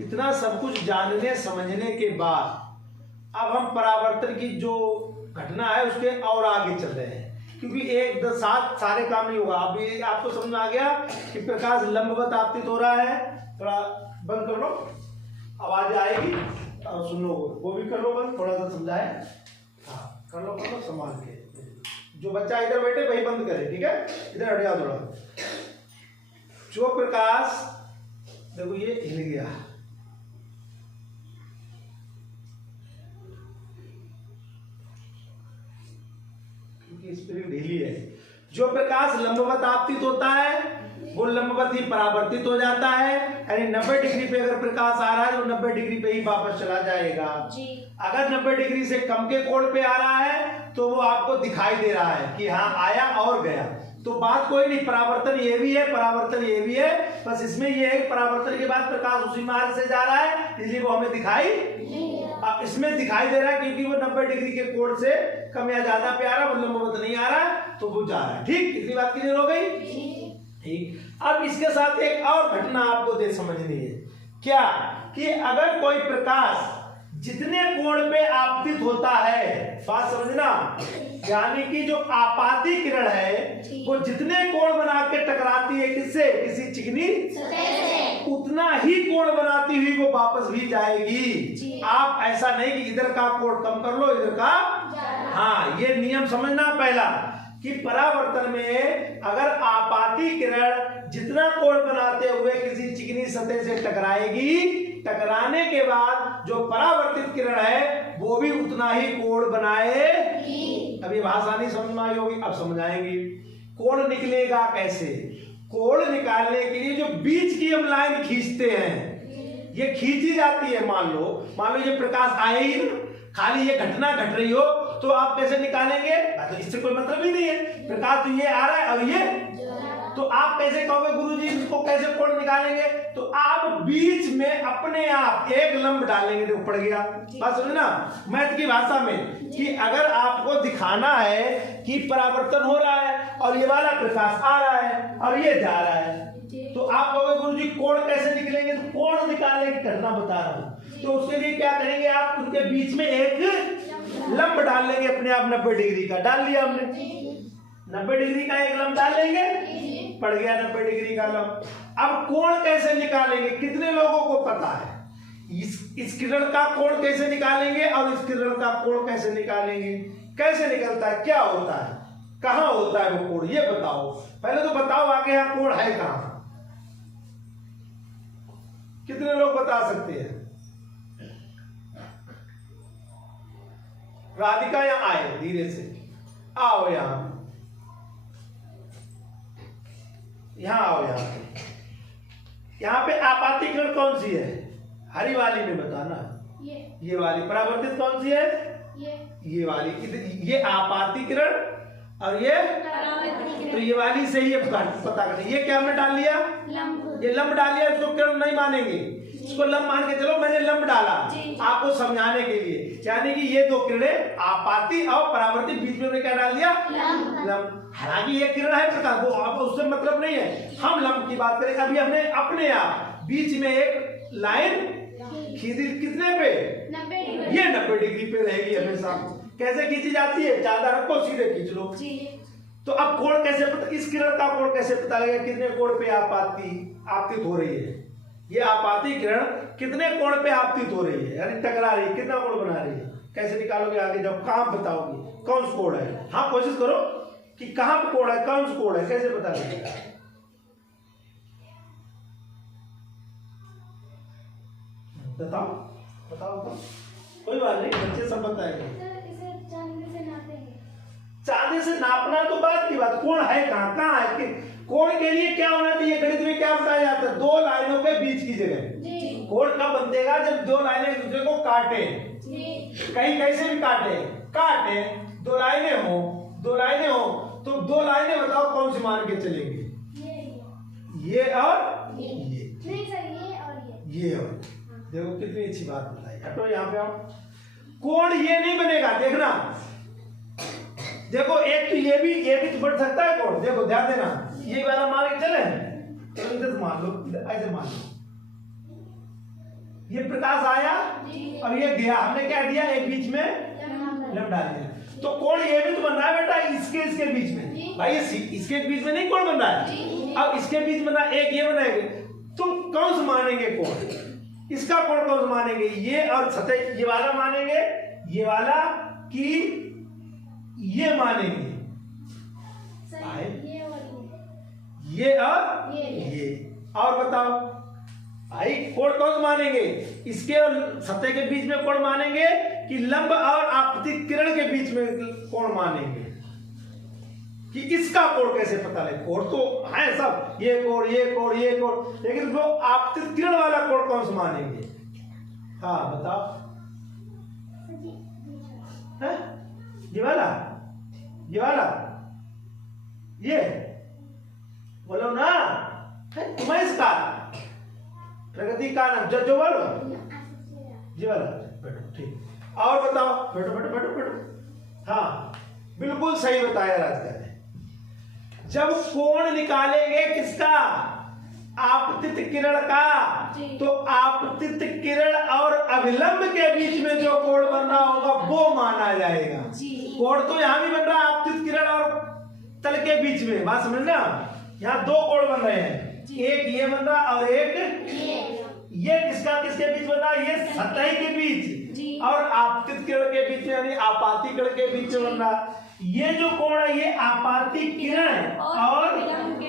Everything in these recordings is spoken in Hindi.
इतना सब कुछ जानने समझने के बाद अब हम परावर्तन की जो घटना है उसके और आगे चल रहे हैं, क्योंकि एक दस साथ सारे काम नहीं होगा। अभी आपको समझ में आ गया कि प्रकाश लंबवत आपतित हो रहा है। थोड़ा बंद कर लो, आवाज आएगी और सुन लो, वो भी कर लो बंद, थोड़ा सा समझाए। हाँ कर लो संभाल के। जो बच्चा इधर बैठे वही बंद करे, ठीक है, इधर हट जाओ थोड़ा। जो प्रकाश देखो ये हिल गया, स्पिरिट ढीली है। जो प्रकाश लंबवत आपतित होता है वो लंबवत ही परावर्तित हो जाता है, यानी 90 डिग्री पे अगर प्रकाश आ रहा है तो 90 डिग्री पे ही वापस चला जाएगा। अगर 90 डिग्री से कम के कोण पे आ रहा है तो वो आपको दिखाई दे रहा है कि हाँ आया और गया। तो बात कोई नहीं, परावर्तन ये भी है, परावर्तन ये भी है, बस इसमें ये है परावर्तन के बाद प्रकाश उसी मार्ग से जा रहा है, इसलिए वो हमें दिखाई इसमें दिखाई दे रहा है, क्योंकि वो 90 डिग्री के कोण से कम या ज्यादा पे आ रहा है, वो लंबवत नहीं आ रहा है, तो वो जा रहा है। ठीक, इतनी बात क्लियर हो गई। ठीक, अब इसके साथ एक और घटना आपको दे समझनी है, क्या कि अगर कोई प्रकाश जितने कोण पे आपतित होता है, बात समझना, यानी कि जो आपाती किरण है वो जितने कोण बना के टकराती है किससे, किसी चिकनी उतना ही कोण बनाती हुई वो वापस भी जाएगी। आप ऐसा नहीं कि इधर का कोण कम कर लो इधर का। हाँ, ये नियम समझना पहला कि परावर्तन में अगर आपाती किरण जितना कोण बनाते हुए किसी चिकनी सतह से टकराएगी, टकराने के बाद जो परावर्तित किरण है वो भी उतना ही कोण बनाएगी। अभी भाषा नहीं समझ में आई होगी, अब समझाएंगे। कोण निकलेगा कैसे? कोण निकालने के लिए जो बीच की हम लाइन खींचते हैं, ये खींची जाती है। मान लो ये प्रकाश आए ही ना, खाली ये घटना घट रही हो तो आप कैसे निकालेंगे? तो इससे कोई मतलब ही नहीं है, प्रकाश तो ये आ रहा है और ये, तो आप कैसे कहोगे गुरुजी इसको कैसे कोण निकालेंगे? तो आप बीच में अपने आप एक लंब डालेंगे, तो पड़ गया। बात समझ ना, मैथ की भाषा में, कि अगर आपको दिखाना है कि परावर्तन हो रहा है और ये वाला प्रकाश आ रहा है और ये जा रहा है, तो आप कहोगे गुरुजी कोण कैसे निकलेंगे? तो कोण निकालने की घटना बता रहा हूं, तो उसके लिए क्या करेंगे आप, उनके बीच में एक लंब डाल लेंगे अपने आप। 90 डिग्री का डाल लिया हमने, 90 डिग्री का एक लंब डाल लेंगे, पड़ गया 90 डिग्री का लंब। अब कोण कैसे निकालेंगे? कितने लोगों को पता है इस किरण का कोण कैसे निकालेंगे और इस किरण का कोण कैसे निकालेंगे? कैसे निकलता है, क्या होता है, कहां होता है वो कोण, ये बताओ। पहले तो बताओ आगे यहाँ कोण है कहां? कितने लोग बता सकते हैं? राधिका यहाँ आए, धीरे से आओ, यहाँ आओ। यहाँ पे आपाती किरण कौन सी है? हरी वाली में बताना। ये वाली। परावर्तित कौन सी है? ये वाली। ये आपाती किरण और ये, तो ये वाली से ही पता करें। ये क्या हमने डाल लिया? ये लंब डाल लिया, इसको किरण नहीं मानेंगे, इसको लंब मान के चलो। मैंने लंब डाला आपको समझाने के लिए, यानी कि ये दो किरणें आपाती और परावर्तित, बीच में क्या डाल दिया? लंब। हालांकि ये किरण है प्रकाश, वो आपको उससे मतलब नहीं है, हम लंब की बात करें। अभी हमने अपने आप बीच में एक लाइन खींची, कितने पे? 90 डिग्री। ये 90 डिग्री पे रहेगी हमेशा। कैसे खींची जाती है? ज्यादा रखो, सीधे खींच लो। तो अब कोण कैसे पता, इस किरण का कोण कैसे पता लगेगा कितने कोण पे आपतित हो रही है? ये आपाती किरण कितने कोण पे आपतित हो रही है, यानी टकरा रही है, कितना कोण बना रही है? कैसे निकालोगे आगे जब काम बताओगे कौन सा कोण है? हाँ, कोशिश करो कि कहां पे कोण है, कौन सा कोण है, कैसे पता लगेगा? बताओ। कोई बात नहीं, बच्चे सब बताएंगे। चांदी से नापना तो बात की बात, कोण है कहाँ है कि कोण के लिए क्या होना चाहिए? गणित में क्या बताया जाता है? दो लाइनों के बीच की जगह। कोण कब बनतेगा? जब दो लाइनें एक दूसरे को काटे, कहीं कैसे भी काटे, दो लाइनें हो, तो दो लाइनें बताओ कौन सी मान के चलेंगे? ये और ये और देखो कितनी अच्छी बात बताई। हटो यहाँ पे आओ। कोण ये नहीं बनेगा, देखना, देखो एक तो ये भी तो बढ़ सकता है कोण। देखो ध्यान देना, ये वाला मान के चले, तो इधर मान लो, ऐसे मान लो, ये प्रकाश आया और ये गया, हमने क्या दिया, एक बीच में लंब डाल दिया। तो कोण ये भी तो बन रहा है बेटा इसके बीच में, भाई इसके बीच में नहीं कोण बन रहा है, अब इसके बीच बना एक ये बनाएंगे, तुम कौन सा मानेंगे कोण, इसका कोण कौन सा मानेंगे, ये और सतह ये वाला मानेंगे, ये वाला कि ये मानेंगे, ये और ये, और बताओ भाई कोण कौन सा मानेंगे, इसके और सतह के बीच में कोण मानेंगे कि लंब और आपतित किरण के बीच में कोण मानेंगे, कि इसका कोण कैसे पता लगे, कोण तो है सब, ये कोण ये कोण ये कोण, लेकिन वो आपतित किरण वाला कोण कौन सा मानेंगे, हाँ बताओ, है ये वाला, ये वाला, ये बोलो ना, तुम्हें इसका प्रगति का नाम जो बोलो, ये वाला, बैठो ठीक, और बताओ, बैठो बैठो बैठो बैठो, हाँ बिल्कुल सही बताया राधिका ने। जब कोण निकालेंगे किसका, आपतित किरण का, तो आपतित किरण और अभिलंब के बीच में जो कोण बन रहा होगा वो माना जाएगा। कोण तो यहां भी बन रहा है आपतित किरण और तल के बीच में, बात समझना, यहाँ दो कोण बन रहे हैं, एक ये बन रहा और एक ये किसका किसके बीच बन रहा, ये सतह के बीच और आपतित किरण के बीच में, यानी आपाती किरण के बीच में बन रहा। ये जो कोण है ये आपाती किरण और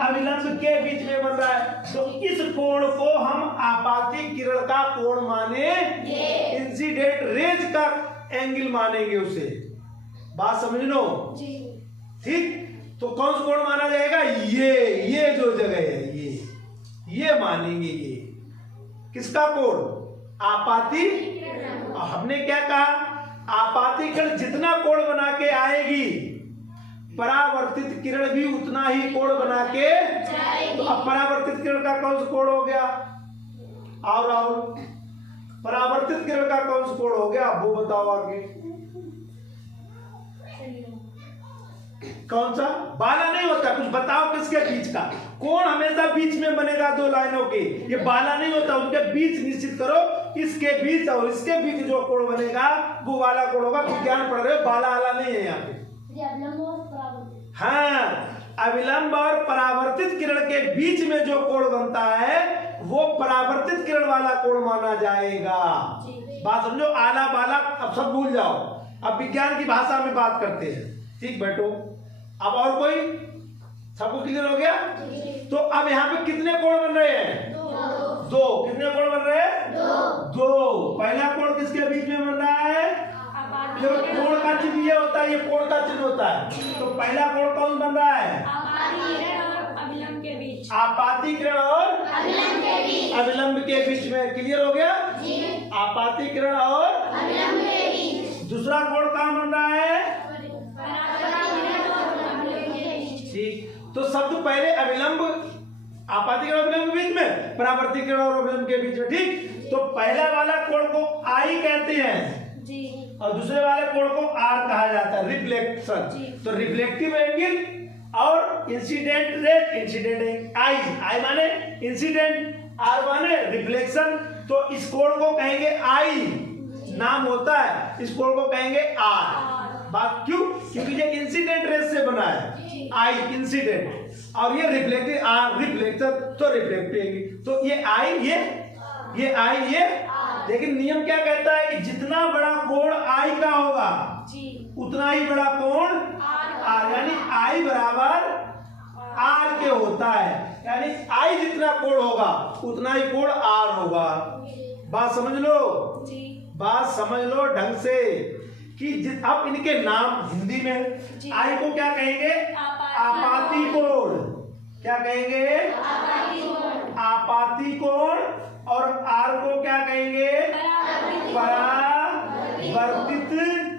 अभिलंब के बीच में बन रहा है, तो इस कोण को हम आपाती किरण का कोण माने, इंसिडेंट रेज का एंगल मानेंगे उसे, बात समझ लो ठीक। तो कौन सा कोण माना जाएगा, ये जो जगह है ये मानेंगे, ये किसका कोण, आपाती, हमने क्या कहा, आपाती किरण जितना कोण बना के आएगी परावर्तित किरण भी उतना ही कोण बना के, तो अब परावर्तित किरण का कौन सा कोण हो गया, और परावर्तित किरण का कौन सा कोण हो गया, वो बताओ आगे, कौन सा, बाला नहीं होता, कुछ बताओ किसके बीच का कोण, हमेशा बीच में बनेगा दो लाइनों के, ये बाला नहीं होता, उनके बीच निश्चित करो, इसके बीच और इसके बीच जो कोण बनेगा वो वाला कोण होगा, विज्ञान पढ़ रहे हो, बाला आला नहीं है यहाँ पे, हाँ अविलंब और परावर्तित किरण के बीच में जो कोण बनता है वो परावर्तित किरण वाला कोण माना जाएगा, बात समझो, आला बाला अब सब भूल जाओ, अब विज्ञान की भाषा में बात करते हैं, ठीक बैठो। अब और कोई, सबको क्लियर हो गया, तो अब यहाँ पे कितने कोण बन रहे हैं, दो, कितने कोण बन रहे हैं, दो, पहला कोण किसके बीच में बन रहा है, जो कोण का चिन्ह ये होता है, ये कोण का चिन्ह होता है, तो पहला कोण कौन बन रहा है, आपाती किरण और अभिलंब के बीच में, क्लियर हो गया, आपाती किरण और अभिलंब के बीच, दूसरा कोण कहाँ बन रहा है, ठीक, तो सबसे पहले अभिलंब, आपाती किरण अभिलंब के बीच में, परावर्तित किरण और अभिलंब के बीच में, ठीक, तो पहला वाला कोण को आई कहते हैं जी, और दूसरे वाले कोण को आर कहा जाता है, रिफ्लेक्शन, तो रिफ्लेक्टिव एंगल और इंसिडेंट रेज, इंसिडेंट आई माने इंसिडेंट, आर माने रिफ्लेक्शन, तो इस कोण को कहेंगे आई, नाम होता है, इस कोण को कहेंगे आर, बात क्यों, क्योंकि ये इंसिडेंट रेज से बना है, आई इंसिडेंट, और ये रिफ्लेक्टिव आर रिफ्लेक्शन, तो रिफ्लेक्टिव, तो ये आई ये आई ये, लेकिन नियम क्या कहता है कि जितना बड़ा कोण आई का होगा उतना ही बड़ा कोण आर, यानी आई बराबर आर के होता है, यानी आई जितना कोण होगा उतना ही कोण आर होगा, बात समझ लो, बात समझ लो ढंग से, कि अब इनके नाम हिंदी में आई को क्या कहेंगे, आपाती कोण, क्या कहेंगे, आपाती कोण, और आर को क्या कहेंगे, परावर्तित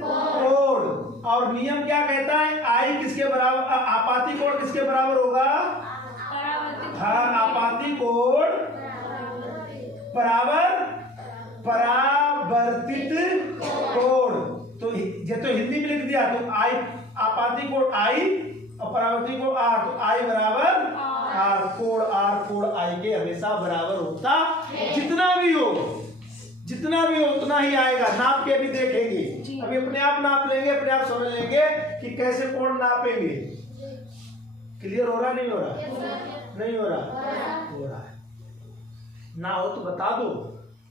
कोण, और नियम क्या कहता है, आई किसके बराबर, आपाती कोण किसके बराबर होगा, हाँ आपाती कोण बराबर परावर्तित कोण, तो ये तो हिंदी में लिख दिया, तो आई आपाती कोण आई और परावर्तित कोण आर, तो आई बराबर आर, कोण आई के हमेशा बराबर होता, जितना भी हो जितना भी हो उतना ही आएगा, नाप के भी देखेंगे। अभी अपने आप नाप लेंगे, अपने आप समझ लेंगे कि कैसे कोण नापेंगे। क्लियर हो रहा नहीं हो रहा? नहीं हो रहा? हो रहा है। ना हो तो बता दो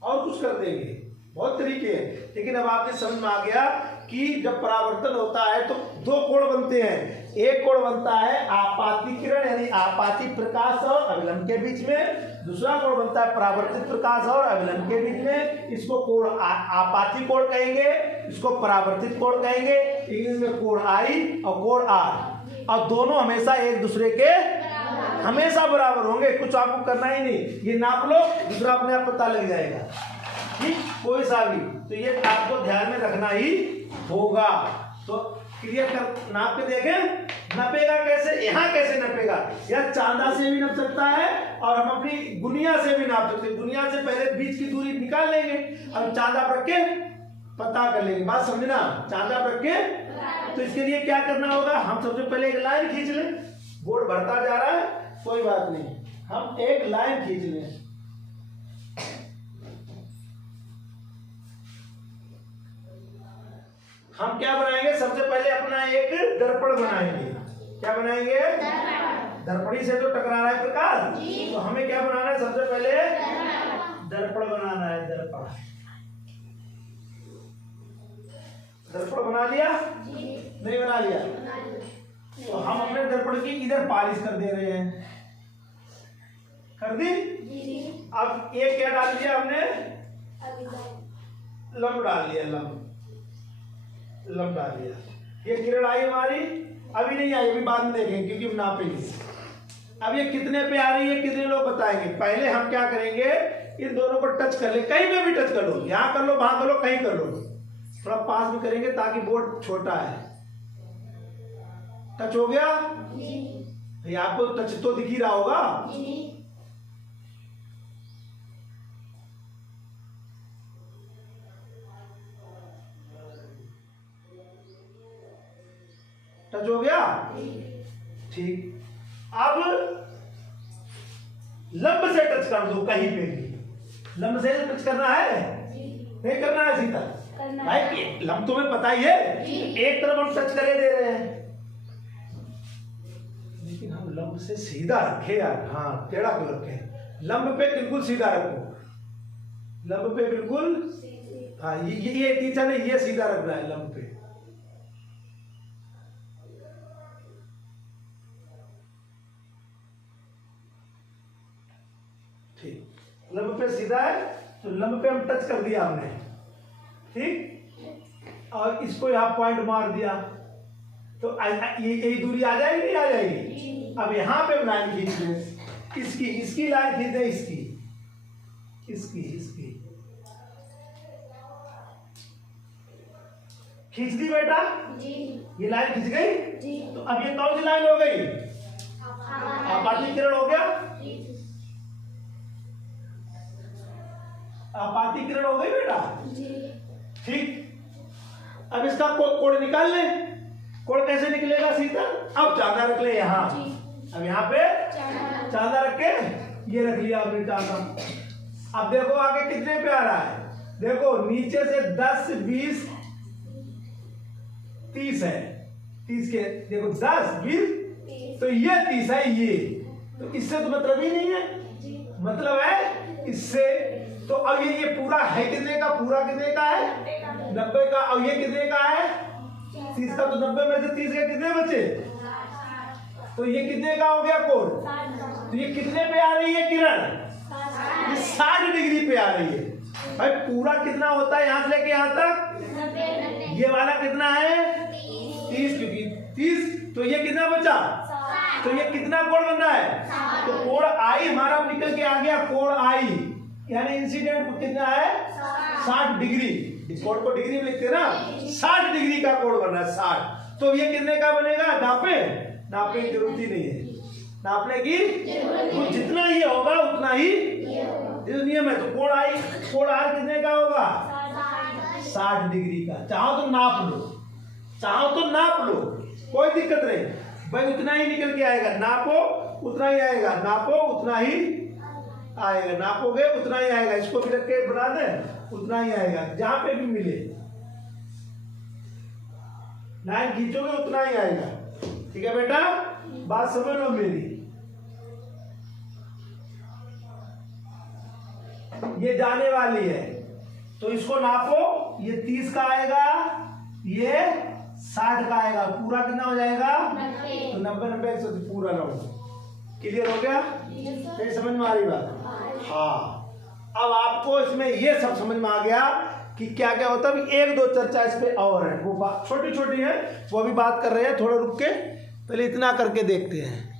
और कुछ कर देंगे, बहुत तरीके हैं। लेकिन अब आपने समझ में आ गया कि जब परावर्तन होता है तो दो कोण बनते हैं। एक कोण बनता है आपाती किरण यानी आपाती प्रकाश और अविलंब के बीच में, दूसरा कोण बनता है परावर्तित प्रकाश और अविलंब के बीच में। इसको कोण आपाती कोण कहेंगे, इसको परावर्तित कोण कहेंगे। इंग्लिश में कोण आई और कोण आर, और दोनों हमेशा एक दूसरे के हमेशा बराबर होंगे। कुछ आपको करना ही नहीं, ये नाप लो, दूसरा अपने आप पता लग जाएगा। ठीक, कोई सा भी, तो ये आपको ध्यान में रखना ही होगा। तो क्लियर कर, नाप के देखें। नपेगा कैसे? यहाँ कैसे नपेगा? या चांदा से भी नप सकता है और हम अपनी गुनिया से भी नाप सकते हैं। गुनिया से पहले बीच की दूरी निकाल लेंगे, अब चांदा रख के पता कर लेंगे। बात समझना, चांदा रख के। तो इसके लिए क्या करना होगा? हम सबसे पहले एक लाइन खींच लें। बोर्ड भरता जा रहा है, कोई बात नहीं, हम एक लाइन खींच लें। हम क्या बनाएंगे? सबसे पहले अपना एक दर्पण बनाएंगे। क्या बनाएंगे? दर्पणी से तो टकरा रहा है प्रकाश, तो हमें क्या बनाना है? सबसे पहले दर्पण बनाना है। दर्पण, दर्पण बना लिया? नहीं बना लिया? तो हम अपने दर्पण की इधर पालिश कर दे रहे हैं। कर दी? अब ये क्या डाल दिया हमने? लंब डाल लिया। लंब डाल दिया। ये किरण आई हमारी, अभी नहीं आई, अभी बाद में देखेंगे क्योंकि हम नापेंगे। अब ये कितने पे आ रही है, कितने लोग बताएंगे। पहले हम क्या करेंगे? इन दोनों को टच कर ले, कहीं पे भी टच कर लो, यहाँ कर लो, वहां कर लो, कहीं कर लो। थोड़ा पास में करेंगे ताकि बोर्ड छोटा है। टच हो गया? ये आपको टच तो दिख ही रहा होगा। टच हो गया? ठीक। अब लंब से टच कर दो, कहीं पे भी लंब से टच करना है, नहीं करना है सीधा भाई। लंब तुम्हें पता ही है, एक तरफ हम टच करे दे रहे हैं, लेकिन हम लंब से सीधा रखे यार। हाँ, टेढ़ा क्यों रखे? लंब पे बिल्कुल सीधा रखो, लंब पे बिल्कुल। हाँ, ये तीसरा नहीं, ये सीधा रखना है लंब पे। लंब पे सीधा है, तो लंब पे हम टच कर दिया हमने, ठीक। और इसको यहाँ पॉइंट मार दिया, तो यही दूरी आ जाएगी, नहीं आ जाएगी? अब यहाँ पे लाइन खींच लें, इसकी लाइन खींच दें, इसकी खींच दी बेटा? ये लाइन खींच गई। तो अब ये कौन सी लाइन हो गई? आपाती किरण हो गया। आपाती किरण हो गई बेटा, ठीक। अब इसका कोण निकाल ले। कोण कैसे निकलेगा? सीधा। अब चांदा रख ले यहाँ। अब यहाँ पे चांदा रख के ये रख लिया आपने चांदा। अब देखो आगे कितने पे आ रहा है? देखो नीचे से 10, 20, 30 है। 30 के देखो 10, 20, तो ये 30 है। ये तो इससे तो मतलब ही नहीं है, मतलब है इससे। तो अब ये पूरा है कितने का? पूरा कितने का है? 90 का। और ये कितने का है? 30 का। तो 90 में से 30 के कितने बचे? तो ये कितने का हो गया कोण? तो ये कितने पे आ रही है किरण? ये 60 डिग्री पे आ रही है भाई। पूरा कितना होता है यहाँ से लेके यहाँ तक? ये वाला कितना है? 30, क्योंकि 30। तो ये कितना बचा? तो ये कितना कोण बन रहा है? तो कोण आई हमारा निकल के आ गया। कोण आई यानी इंसिडेंट कितना है? 60 डिग्री। इस कोण को डिग्री में लिखते हैं ना, 60 डिग्री का कोण बन रहा है, 60। तो ये कितने का बनेगा? नापने की जरूरत ही नहीं है, नापने की। तो जितना ये होगा उतना ही नियम है। तो कोण आर कितने का होगा? 60 डिग्री का। चाहो तो नाप लो, कोई दिक्कत नहीं भाई, उतना ही निकल के आएगा। नापो उतना ही आएगा, नापो उतना ही आएगा, नापोगे उतना ही आएगा, इसको भी रख के बना दें उतना ही आएगा, जहां पे भी मिले लाइन खींचोगे उतना ही आएगा। ठीक है बेटा, बात समझ लो मेरी। ये जाने वाली है तो इसको नापो, ये 30 का आएगा, ये 60 का आएगा, पूरा कितना हो जाएगा? 90। तो 90 100 पूरा 90। क्लियर हो गया? फिर समझ में आ रही बात? हाँ, अब आपको इसमें ये सब समझ में आ गया कि क्या क्या होता है। एक दो चर्चा इस पे और है, वो बात छोटी छोटी है, वो अभी बात कर रहे हैं, थोड़ा रुक के पहले इतना करके देखते हैं।